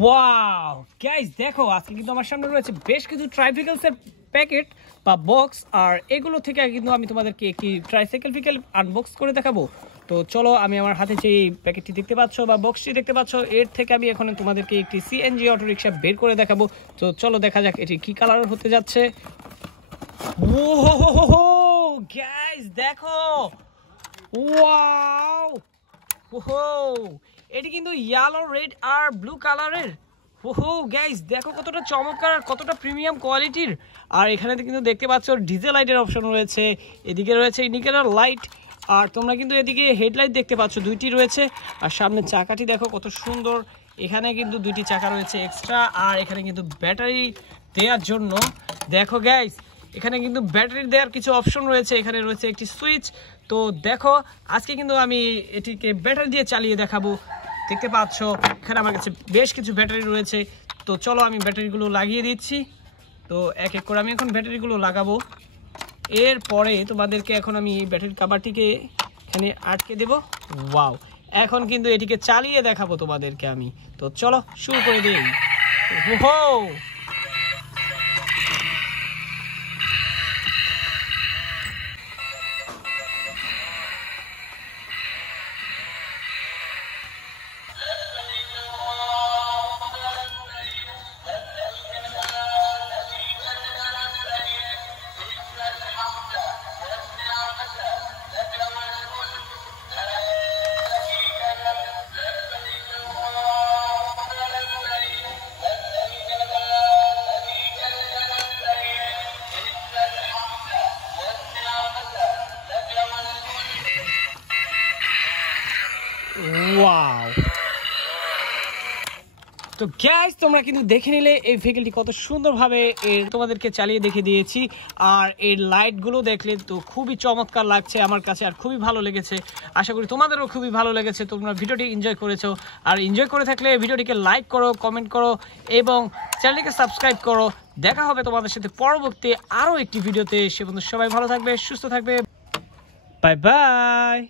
Wow guys দেখো আজকে কিন্তু আমার সামনে রয়েছে বেশ কিছু ট্রাইসাইকেলসের প্যাকেট বা বক্স, আর এগুলো থেকে কিন্তু আমি তোমাদেরকে একটি ট্রাইসাইকেল আনবক্স করে দেখাবো। তো চলো, আমি আমার হাতে যে প্যাকেটটি দেখতে পাচ্ছ বা বক্সটি দেখতে পাচ্ছ, এর থেকে আমি এখন তোমাদেরকে একটি সিএনজি অটো রিক্সা বের করে দেখাবো। তো চলো দেখা যাক এটি কি কালার হতে যাচ্ছে। ওহো গাইস দেখো, ওয়াও ওহো, এটি কিন্তু ইয়েলো, রেড আর ব্লু কালারের। ওহো গাইস দেখো কতটা চমৎকার, কতটা প্রিমিয়াম কোয়ালিটির। আর এখানে কিন্তু দেখতে পাচ্ছ ডিজেল লাইটের অপশন রয়েছে, এদিকে রয়েছে ইন্ডিকেটর লাইট, আর তোমরা কিন্তু এদিকে হেডলাইট দেখতে পাচ্ছ দুইটি রয়েছে। আর সামনে চাকাটি দেখো কত সুন্দর, এখানে কিন্তু দুইটি চাকা রয়েছে এক্সট্রা। আর এখানে কিন্তু ব্যাটারি দেওয়ার জন্য দেখো গাইস, এখানে কিন্তু ব্যাটারি দেওয়ার কিছু অপশন রয়েছে, এখানে রয়েছে একটি সুইচ। তো দেখো আজকে কিন্তু আমি এটিকে ব্যাটারি দিয়ে চালিয়ে দেখাবো। দেখতে পাচ্ছ এখানে আমার কাছে বেশ কিছু ব্যাটারি রয়েছে। তো চলো আমি ব্যাটারিগুলো লাগিয়ে দিচ্ছি। তো এক এক করে আমি এখন ব্যাটারিগুলো লাগাবো। এরপরে তোমাদেরকে এখন আমি এই ব্যাটারি কভারটিকে এখানে আটকে দেব। ওয়াও, এখন কিন্তু এটিকে চালিয়ে দেখাবো তোমাদেরকে আমি। তো চলো শুরু করে দিই। ওহো ওয়াও, তো গ্যাস তোমরা কিন্তু দেখে নিলে এই ভেহিকেলটি কত সুন্দরভাবে তোমাদেরকে চালিয়ে দেখে দিয়েছি। আর এর লাইটগুলো দেখলে তো খুবই চমৎকার লাগছে আমার কাছে, আর খুবই ভালো লেগেছে। আশা করি তোমাদেরও খুবই ভালো লেগেছে, তোমরা ভিডিওটি এনজয় করেছো। আর এনজয় করে থাকলে ভিডিওটিকে লাইক করো, কমেন্ট করো এবং চ্যানেলটিকে সাবস্ক্রাইব করো। দেখা হবে তোমাদের সাথে পরবর্তী আরও একটি ভিডিওতে। সে বন্ধু সবাই ভালো থাকবে, সুস্থ থাকবে। Bye bye.